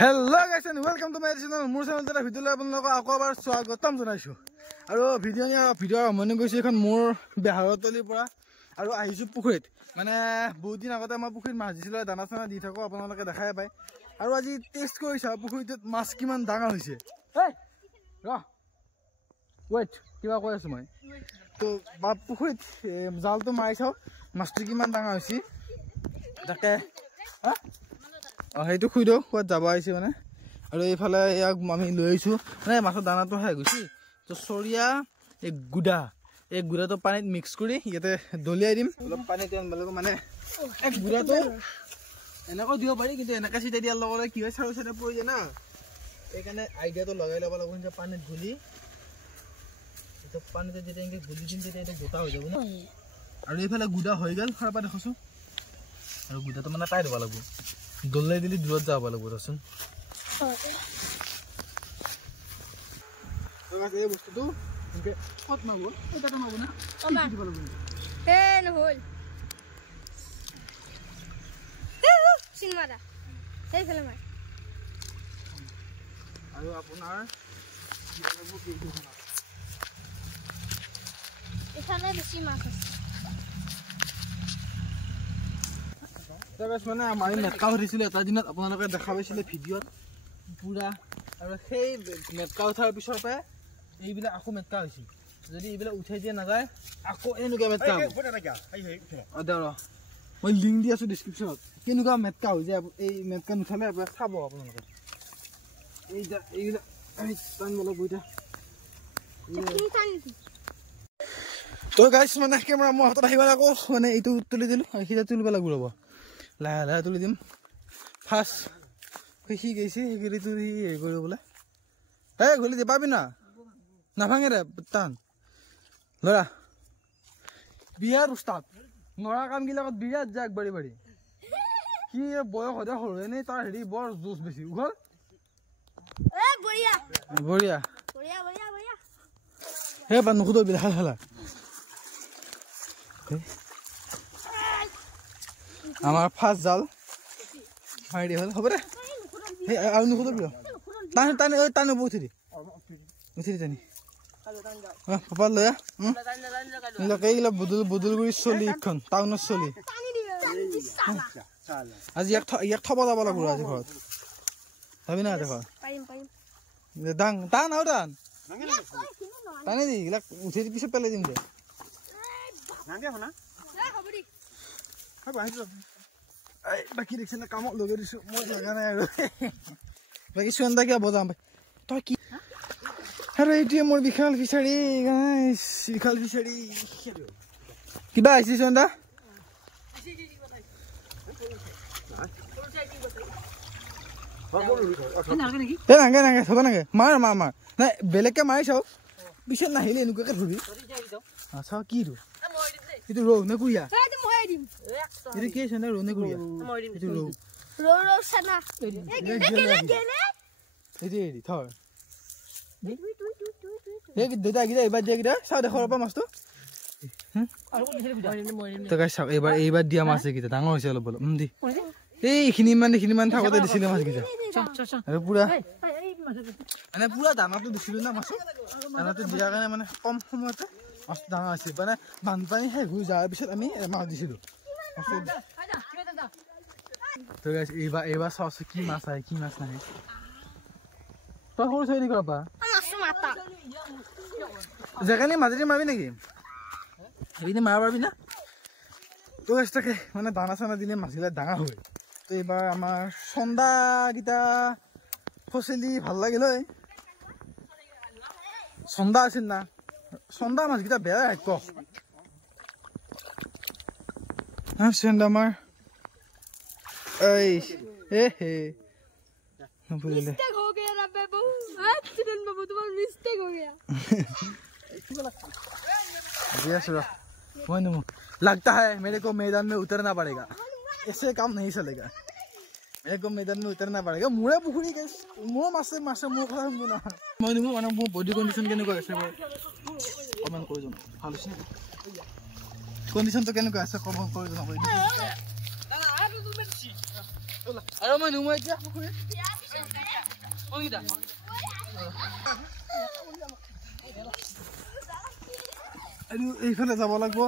Hello guys and welcome to my channel. মোৰ চেনেলতে video' লৈ আপোনালোকক আকৌ এবাৰ স্বাগতম জনাইছো। আৰু ভিডিঅ' মনে গৈছে এখন মোৰ বেহাৰতলিৰ পৰা আৰু আহিছো পুখুৰীত। মানে বহুত দিন আগতে মই পুখুৰীত মাছ দিছিলো, দানা চানা দি থাকো, আপোনালোকে দেখাই পায়। আৰু আজি টেষ্ট কৰিছা পুখুৰীটোত মাছ কিমান ডাঙৰ হৈছে। এই ৰ ওয়েট কিবা কৈ আছো মই। তো পুখুৰীত জালটো মাৰি চাও মাছটো কিমান ডাঙৰ হৈছে। তাকে সেইটো খুই দিওঁ ক'ত যাব আহিছে মানে। আৰু এইফালে ইয়াক আমি লৈ আহিছোঁ মানে মাছৰ দানাটো শেষ গৈছে। তো চৰিয়া এই গুড়াটো পানীত মিক্স কৰি ইয়াতে দলিয়াই দিম। অলপ পানীত মানে এই গুড়াটো এনেকৈ দিব পাৰি, কিন্তু এনেকৈ চিটাই দিয়াৰ লগতে কি হয় চাৰু চাইডে পৰি যায় না। সেইকাৰণে আইডিয়াটো লগাই ল'ব লাগিব যে পানীত গুলি পানীতে যেতিয়া এনেকৈ গুলি দিম তেতিয়া এইটো গোটা হৈ যাব ন। আৰু এইফালে গুড়া হৈ গ'ল খাৰ পৰা দেখাছোঁ। আৰু গুড়াটো মানে টাই দিব লাগিব, দলাই দিলে দূৰত যাব লাগিব ৰচোন। এই বস্তুটো ক'ত মাৰিব এটা মাৰিব না দিব লাগিব। নহ'ল চিনমাৰা সেইফালে মাৰ। আৰু আপোনাৰ এখানে বেছি মাছ আছে। মানে আমি মেটকা উঠিছিলোঁ এটা দিনত, আপোনালোকে দেখা পাইছিলে ভিডিঅ'ত পুৰা। আৰু সেই মেটকা উঠাৰ পিছৰ পৰাই এইবিলাক আকৌ মেটকা হৈছিল। যদি এইবিলাক উঠাই দিয়া নাযায় আকৌ এনেকুৱা মেটকা মই লিংক দি আছোঁ ডিছক্ৰিপশ্যনত। কেনেকুৱা মেটকা হৈ যায় এই মেটকা নুঠালে আপোনাক চাব আপোনালোকে। এইবিলাক টানিব লাগিব এতিয়া। তো গাইছ মানে কেমেৰা মোৰ হাতত আহিব আকৌ মানে এইটো তুলি দিলোঁ, সেইটা তুলিব লাগিব ৰ'ব। লাহে লাহে তুলি দিম। ফাৰ্ষ্ট সি গৈছে সেইকেইটো তুলি হেৰি কৰিব বোলে। এই ঘূলি দে পাবি না নাভাঙে দে টান ল'ৰা। বিয়াৰ উস্তাদ নৰা কামগিলাকত বিৰাট যায় আগবাঢ়ি বাঢ়ি। সি বয়স সদায় সৰু এনেই তাৰ হেৰি বৰ জোচ বেছি উঘল বঢ়িয়া। সেই বা নুসুধৰ বিলা হালা আমাৰ ফাৰ্ষ্ট জাল মাৰি দিয়া হ'ল। হ'ব দে সেই আৰু নুসুধৰ বিল টানি টানি টানি উঠি দি টানি পাপা লৈ এইগিলা বদলগুৰি চলি ইখন টাউনত চলি। আজি ইয়াক থব যাব লাগিব আজি ঘৰত ভাবি না ঘৰত দাং টান আৰু টান টানি দি এইবিলাক উঠি দি পিছত পেলাই দিম দে। বাকী দেখিছে না কামত লগাই দিছো মই লগা নাই আৰু বাকী চন্দা কিবা বজাম তই কি। আৰু এইটোৱে মোৰ বিশাল ফিচাৰী গাইছ, বিশাল ফিচাৰী কিবা আহিছে চন্দা নাগে নাগে থব নাগে মাৰ মাৰ মাৰ নাই বেলেগকে মাৰি চাওঁ পিছত নাহিলে এনেকুৱাকে ধৰি চাওঁ কি এইটো ৰৌ নে কুৰিয়া এইটো কি আছে ৰৌ নে কুৰিয়া এইটো ৰৌ হেৰি থৰ দেউতা কেইটা এইবাৰ দিয়া কেইটা চাওঁ দেখৰ পৰা মাছটো চাওক এইবাৰ দিয়া মাছ এইকেইটা ডাঙৰ হৈছে অলপ অলপ দি এইখিনি মান থাকোঁতে দিছিলে মাছকেইটা। আৰু পুৰা মানে পুৰা দানাটো দিছিলোঁ না মাছক, দানাটো দিয়াৰ কাৰণে মানে কম সময়তে মাছটো ডাঙৰ আছিল। মানে বানপানী শেষ হৈ যোৱাৰ পিছত আমি মাছ দিছিলোঁ। এইবাৰ চাওঁচোন কি মাছ আহে কি মাছ নাহে। তই সৰু চৰি নেকি পাপা জেগানি মাজেদি মাৰিবি নেকি সেইখিনি মাৰিব পাৰিবি না। তো তাকে মানে দানা চানা দিলে মাছবিলাক ডাঙৰ হয়। তো এইবাৰ আমাৰ চন্দাকেইটা ফচিলি ভাল লাগিল হয়। চন্দা আছিল না, চন্দা মাছকেইটা বেয়া ক চন্দা আমাৰ এই হে বুঝলে लगता है मेरे को मैदान में उतरना पड़ेगा, ऐसे काम नहीं चलेगा, मेरे को मैदान में उतरना पड़ेगा। मोरे पुखुरी के मो मासे मासे मो खा हम ना মই নিমু মানে মো বডি কন্ডিশন কেনেকুৱা আছে কমেন্ট কৰি জনাব। ভাল আছে কন্ডিশন তো কেনেকুৱা আছে কমেন্ট কৰি জনাব। আৰু মই নিমু এতিয়া পুখুৰী আৰু এইফালে যাব লাগিব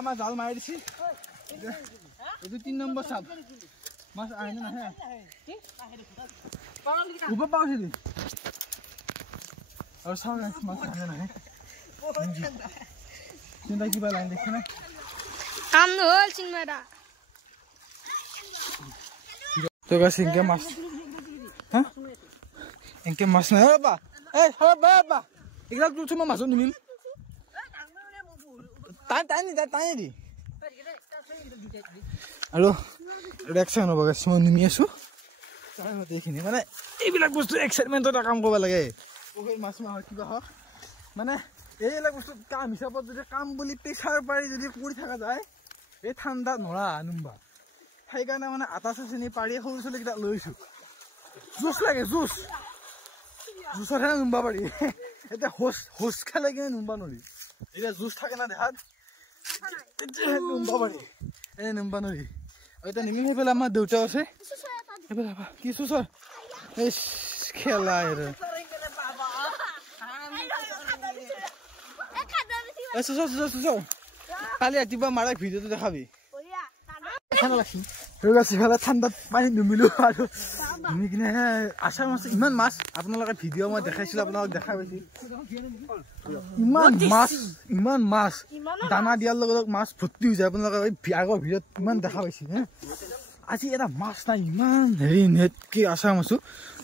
আমাৰ জাল মাৰি দিছি এইটো 3 নম্বৰ চাল মাছ আহে নে নাহে ওপৰ পাউছিলি আৰু চাওঁ মাছ আহে নাহে চিন্তা কিবা লাইন দেখছে নে কাম নহ'ল চিনমাৰা তো গাছ ইনকে মাছ হা ইনকে মাছ নাই বাবা এই বাবা এইবিলাক তো মই মাছ নিমিম টানি দি আৰু ৰিয়েকশ্যন হ'ব গাছ মই নিমি আছো এইখিনি মানে এইবিলাক বস্তু এক্সাইটমেণ্টত কাম কৰিব লাগে পুখুৰীত মাছ মাছ কিবা হওক মানে এইবিলাক বস্তু কাম হিচাপত যদি কাম বুলি প্ৰেছাৰ পাৰি যদি কৰি থকা যায় এই ঠাণ্ডাত নৰা নুম্বা সেইকাৰণে মানে আটা চেনি পাৰি সৰু ছোৱালীকেইটা লৈছোঁ জুচ লাগে জুচতহে নুম্বা পাৰি এতিয়া হোচ খালে কিনে নুম্বা নৰি এতিয়া জুচ থাকে না দেখাত নুম্বা পাৰি এই নুম্বা নৰি আৰু এতিয়া নিমি সেইফালে আমাৰ দেউতা আছে সেইফালে কি চুচৰ এই খেলা চুচৰ কালি ৰাতিপুৱা মাৰা ভিডিঅ'টো দেখাবি সিফালে ঠাণ্ডাত পানী নুমিলো আৰু নুমি কিনে আচাৰ মাছ ইমান মাছ আপোনালোকে ভিডিঅ' মই দেখাইছিলো আপোনালোক দেখা পাইছিল ইমান মাছ দানা দিয়াৰ লগে লগে মাছ ভৰ্তি হৈ যায় আপোনালোকে আগৰ ভিডিঅ'ত ইমান দেখা পাইছিল আজি এটা মাছ নাই ইমান হেৰি নেট কি আচাৰ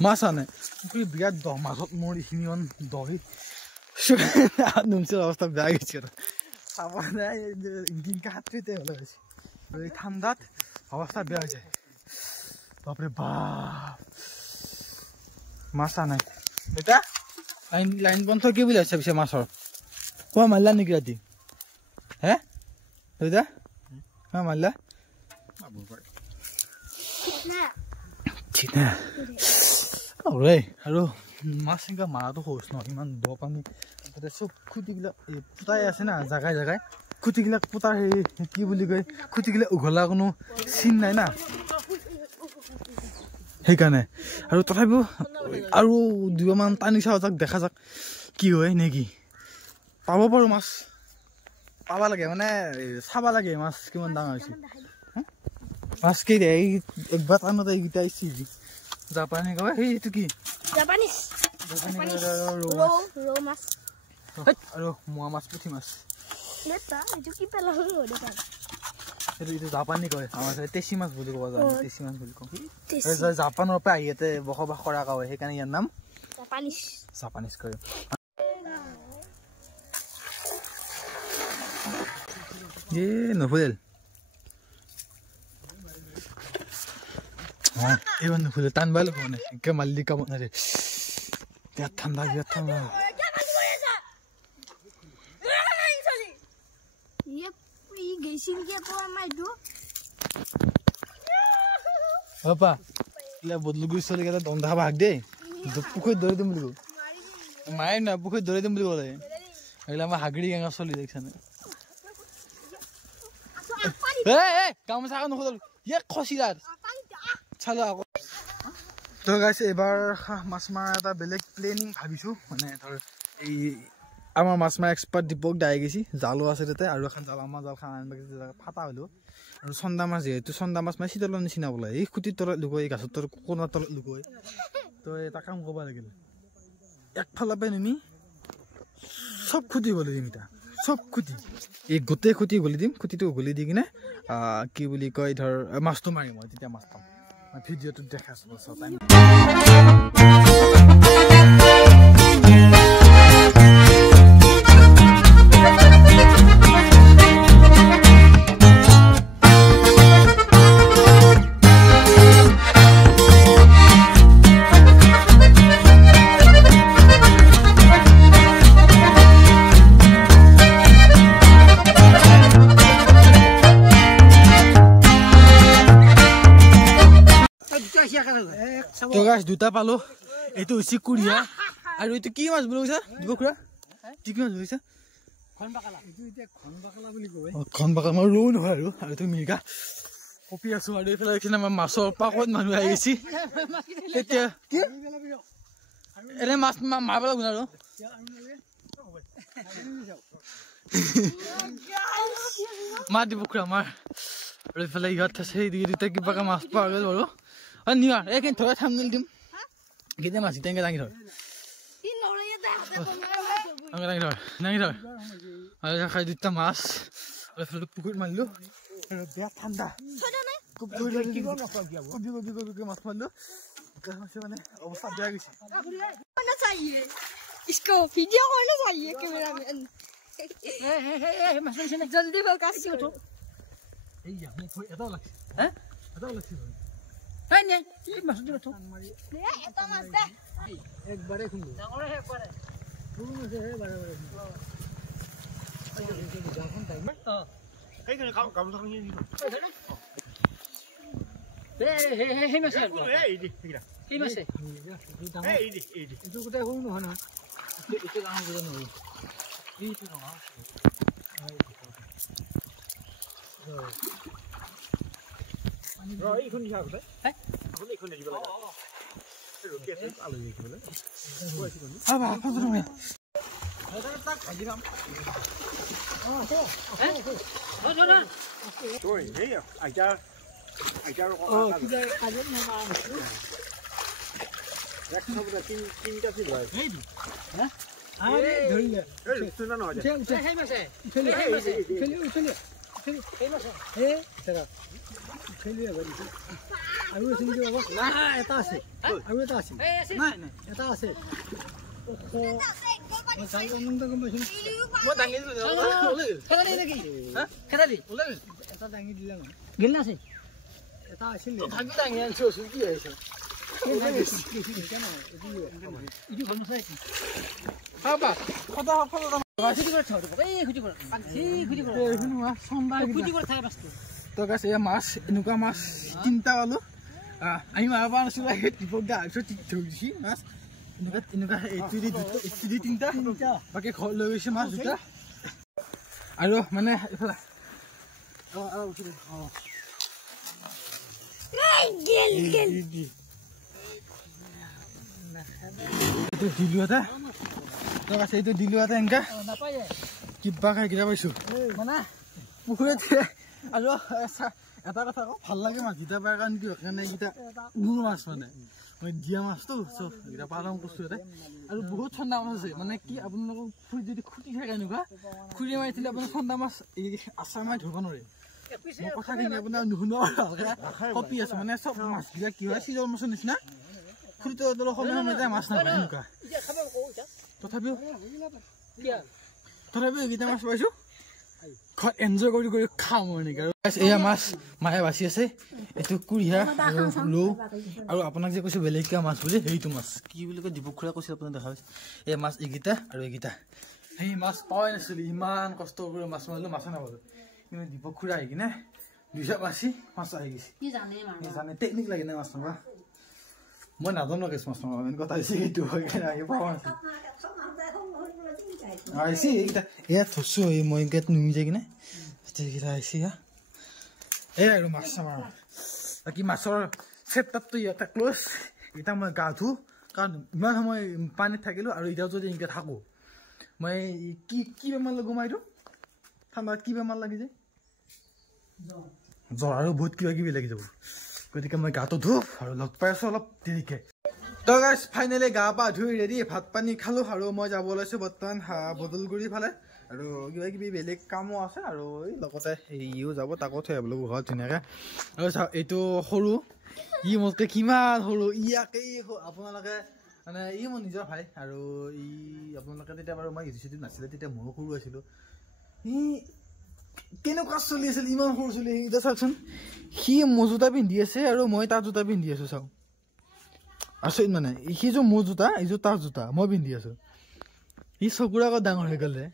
মাছ আনে পুখুৰী বিৰাট দ মাছত মোৰ এইখিনি ইমান দহি নুমচিৰ অৱস্থা বেয়া গৈছে আৰু চাব নাই ইঞ্জিনকে সাঁতুৰিতে হ'লে গৈছে এই ঠাণ্ডাত অৱস্থা বেয়া হৈ যায় বাপৰে বাপ মাছ আনে এতিয়া লাইন বন্ধ কি বুলি আছে পিছে মাছৰ কোৱা মাৰিলা নেকি ৰাতি হে এতিয়া মাৰিলা আৰু মাছ এনেকুৱা মাৰাটো সহজ নহয় ইমান দ পানী তাতে চব খুটিবিলাক পোতাই আছে না জাগাই জাগাই খুটিবিলাক পোতাৰ হেৰি কি বুলি কয় খুটিবিলাক উঘলা কোনো চিন নাই না সেইকাৰণে আৰু তথাপিও আৰু দুবাৰমান টানি চাওঁ যাক দেখা যাক কি হয় নেকি পাব পাৰোঁ মাছ পাব লাগে মানে চাব লাগে মাছ কিমান ডাঙৰ হৈছে মাছ কেইটা একবাৰ টানতে এইকেইটা আহিছে জাপানী কয় সেইটো কি আৰু মোৱা মাছ পুঠি মাছ এইটো জাপানী কয় আমাৰ টেচি মাছ বুলি ক'ব যায় টেচি মাছ বুলি কওঁ জাপানৰ পৰা আহি ইয়াতে বসবাস কৰা হয় সেইকাৰণে ইয়াৰ নাম জাপানীজ কয় নুফুলিল এইবাৰ নুফুলিল টানবাই ল'ব মানে একে মালিক কামত নাৰে বিৰাট ঠাণ্ডা বাপা এইবিলাক বদলি কৰি চলি কেইটা দম দেখা ভাগ দেই পুখুৰীত ধৰি দিম বুলি কওঁ মায়ে না পুখুৰীত ধৰি দিম বুলি ক'লে এইবিলাক আমাৰ হাগৰি গেঙা চলি দেখিছানে গামোচা নুখুল খচিলাৰ চালো আকৌ তো গাইছ এইবাৰ মাছ মাৰা এটা বেলেগ প্লেনিং ভাবিছোঁ মানে ধৰ এই আমাৰ মাছ মাৰা এক্সপাৰ্ট দীপক দাই গৈছি জালো আছে তাতে আৰু এখন জাল আমাৰ জালখন আনিব ফাটা হ'লেও আৰু চন্দা মাছ যিহেতু চন্দা মাছ মানে শীতলৰ নিচিনা বোলে এই খুটিৰ তলত লুকুৱাই গাছৰ তলত কোণাৰ তলত লুকুৱাই তো এটা কাম কৰিব লাগিল একফালৰ পৰা নিমি চব খুটি গলি দিম এতিয়া চব খুটি এই গোটেই খুটি গলি দিম খুটিটো উঘলি দি কিনে কি বুলি কয় ধৰ মাছটো মাৰিম মই তেতিয়া মাছ পাম ভিডিঅ'টোত দেখাইছোঁ তো গাছ দুটা পালো এইটো হৈছে কুৰিয়া আৰু এইটো কি মাছ বুলি কৈছা দিব খুৰা কি কি মাছ ধৰিছা খনবাকালা এইটো এতিয়া খনবাকালা বুলি কয় খনবাকালা মই ৰৌ নহয় আৰু তুমি মিৰ্গা কপি আছো আৰু এইফালে এইখিনি আমাৰ মাছৰ পাকত মানুহ আহি গৈছে এতিয়া কি এনে মাছ মাৰিব লাগিব আৰু মাছ দিব খুৰা আমাৰ আৰু এইফালে ইহঁত আছে দুটা কিবাকে মাছ পোৱা গ'ল বাৰু আৰু নিয়া এইখিনি ধৰা থামনেল দিম কেতিয়া মাছ তেনেকৈ দাঙি ধৰ দাঙি ধৰ আৰু খাই দুটা মাছ আৰু এইফালে পুখুৰীত মাৰিলোঁ আৰু বেয়া ঠাণ্ডা মাছ মাৰিলোঁ মানে অৱস্থা বেয়া গৈছে इसको वीडियो करना चाहिए कैमरामैन जल्दी फोकस करो এটাও লাগছে হ্যাঁ এটাও লাগছে এই নে এই মাছ দিব তো এটা মাছ দে একবারে খুঁজো ডাঙরে একবারে খুঁজো মাছ হে বারে বারে যখন টাইম এই যে কাম থাকি নি এই মাছ এই দি এই মাছ এই দি এইটো গোটে হই নহয় না এইটো ডাঙৰ গুণ নহয় এইটো নহয় এই কোন হিসাব হে আপুনি কোন দিব লাগে ৰকি আছে আলু দেখিবলৈ আবা ফটো মই এটা তাক আজি কাম Rồi, thế à? Ai cha có ăn কিবা কাজে না Rắc không là kinh cho gì rồi. হ্যাঁ আরে ধরিলে Ê, tôi nó nói chứ. এই মাছে খেলি এই মাছে এ দাদা খেলি এবারে আৰু আছে নেকি বাবা না এটা আছে আৰু এটা আছে নাই নাই এটা আছে মই চাই আনন্দ গম পাইছো মই দাঙি দিলোঁ খেলালি নেকি হা খেলালি এটা দাঙি দিলা না গেল না আছে এটা আছিল ভাগি দাঙি আনছো কি হৈছে ইটো ভাল নাছে আবা ফটো খুজি করে ছাড় এই খুজি করে এইখিনি মাছ চন্দা খুজি করে থাই বাস্ত তো গাছ এয়া মাছ এনেকুৱা মাছ তিনিটা পালোঁ আমি মাৰিব নাছিলোঁ টিপক দা তাৰপিছত ধৰিছি মাছ এনেকুৱা এইটো দি তিনিটা বাকী ঘৰ লৈ গৈছে মাছ দুটা আৰু মানে এইফালে এইটো দিলোঁ এটা তো গাছ এইটো দিলোঁ এটা এনেকা নাপায়ে কিবা খাই কিটা পাইছোঁ মানে পুখুৰীত আৰু এটা কথা আকৌ ভাল লাগে মাছকেইটা পায় কাৰণ কি কাৰণে এইকেইটা মোৰ মাছ মানে মই দিয়া মাছটো চব এইকেইটা পালন কৰিছোঁ ইয়াতে আৰু বহুত ঠাণ্ডা মাছ আছে মানে কি আপোনালোকক পুখুৰীত যদি খুটি থাকে এনেকুৱা খুটি মাৰি দিলে আপোনাৰ ঠাণ্ডা মাছ এই আচাৰ মাৰি ধৰিব নোৱাৰে মই কথাখিনি আপোনাৰ নুশুনো ভালকৈ কপি আছোঁ মানে চব মাছকেইটা কি হয় চিজৰ মাছৰ নিচিনা খুটিটো সময় সময় যায় মাছ নাপায় এনেকুৱা তথাপিও এইকেইটা মাছ পাইছোঁ ঘৰত এনজয় কৰি খাওঁ মই এনেকৈ আৰু এয়া মাছ মায়ে বাচি আছে এইটো কুৰিহা আৰু ৰৌ আৰু আপোনাক যে কৈছোঁ বেলেগকৈ মাছ বুলি সেইটো মাছ কি বুলি কয় দীপক খুৰা কৈছিল আপোনাক দেখা পাইছে এই মাছ এইকেইটা আৰু এইকেইটা সেই মাছ পোৱাই নাছিলোঁ ইমান কষ্ট কৰি মাছ মাৰিলোঁ মাছে নাপালোঁ কিন্তু দীপক খুৰা আহি কিনে দুইটা বাচি মাছ আহি গৈছে জানে টেকনিক লাগে নাই মাছ মাৰিবা মই নাজানো কেছ মাছ মাৰিব মেইন কথা হৈছে সেইটো হৈ কিনে আহি পোৱা নাছিল আহিছে এইকেইটা এয়া থৈছোঁ এই মই গেট নুমি যায় কিনে এইকেইটা আহিছে এয়া আৰু মাছ আমাৰ বাকী মাছৰ চেপটাপটো ইয়াতে ক্ল'জ এতিয়া মই গা ধুওঁ কাৰণ ইমান সময় পানীত থাকিলোঁ আৰু এতিয়াও যদি এনেকৈ থাকোঁ মই কি বেমাৰ লাগো মই এইটো ঠাণ্ডাত কি বেমাৰ লাগি যায় জ্বৰ আৰু বহুত কিবা কিবি লাগি যাব গতিকে মই গাটো ধুওঁ আৰু লগ পাই আছোঁ অলপ দেৰিকৈ তো গাইজ ফাইনেলি গা পা ধুই ৰেডি ভাত পানী খালোঁ আৰু মই যাব ওলাইছোঁ বৰ্তমান বদলগুৰি ফালে আৰু কিবা কিবি বেলেগ কামো আছে আৰু এই লগতে ইও যাব তাকো থৈ আহিব লাগিব ঘৰত ধুনীয়াকৈ আৰু চাওক এইটো সৰু ই মোতকৈ কিমান সৰু ইয়াকেই আপোনালোকে মানে ই মোৰ নিজৰ ভাই আৰু ই আপোনালোকে তেতিয়া বাৰু মই ইউটিউব নাছিলে তেতিয়া ময়ো সৰু আছিলোঁ ই কেনেকুৱা চলি আছিল ইমান সৰু চলি এতিয়া চাওকচোন সি মোৰ জোতা পিন্ধি আছে আৰু মই তাৰ জোতা পিন্ধি আছোঁ চাওক আচৰিত মানে সিযোৰ মোৰ জোতা এইযোৰ তাৰ জোতা মই পিন্ধি আছোঁ সি চকুৰ আগত ডাঙৰ হৈ গ'লে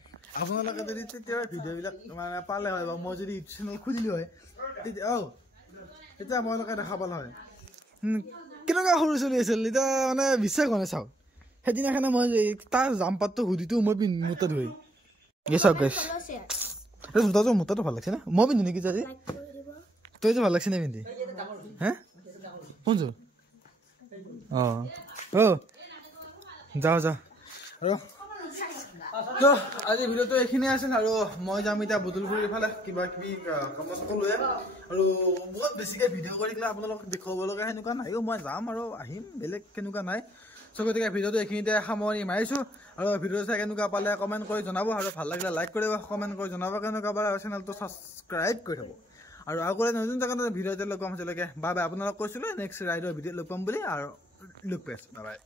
আপোনালোকে যদি তেতিয়া ভিডিঅ'বিলাক মানে পালে হয় বা মই যদি ইউটিউব চেনেল খুলিলোঁ হয় তেতিয়া আপোনালোকে দেখা পালে হয় কেনেকুৱা সৰু চলি আছিল এতিয়া মানে বিশ্বাস হোৱা নাই চাওক সেইদিনাখনে মই তাৰ জাম্পাৰটো হুডিটো মই মোটা ধৰি এই চাওক গাইছ এই জোতাটো মোটাটো ভাল লাগছে না মই পিন্ধি নেকি আজি তই যে ভাল লাগছে নে পিন্ধি হে কোনযোৰ যাওঁ আৰু আজি ভিডিঅ'টো এইখিনিয়ে আছিল আৰু মই যাম এতিয়া বুটুলপুৰ ইফালে কিবা কিবি কাম চাম লৈ আৰু বহুত বেছিকৈ ভিডিঅ' কৰি দিলে আপোনালোকক দেখুৱাব লগা সেনেকুৱা নাইও মই যাম আৰু আহিম বেলেগ কেনেকুৱা নাই চ' গতিকে ভিডিঅ'টো এইখিনিতে সামৰি মাৰিছোঁ আৰু ভিডিঅ' চাই কেনেকুৱা পালে কমেণ্ট কৰি জনাব আৰু ভাল লাগিলে লাইক কৰিব কমেণ্ট কৰি জনাব কেনেকুৱা পালে আৰু চেনেলটো ছাবস্ক্ৰাইব কৰি থ'ব আৰু আগতে নতুন জেগাত ভিডিঅ' এটা লগ পাম আজিলৈকে বাই বাই আপোনালোক কৈছিলোঁ নেক্সট ৰাইডৰ ভিডিঅ' লগ পাম বুলি আৰু লগ পাই আছোঁ বাই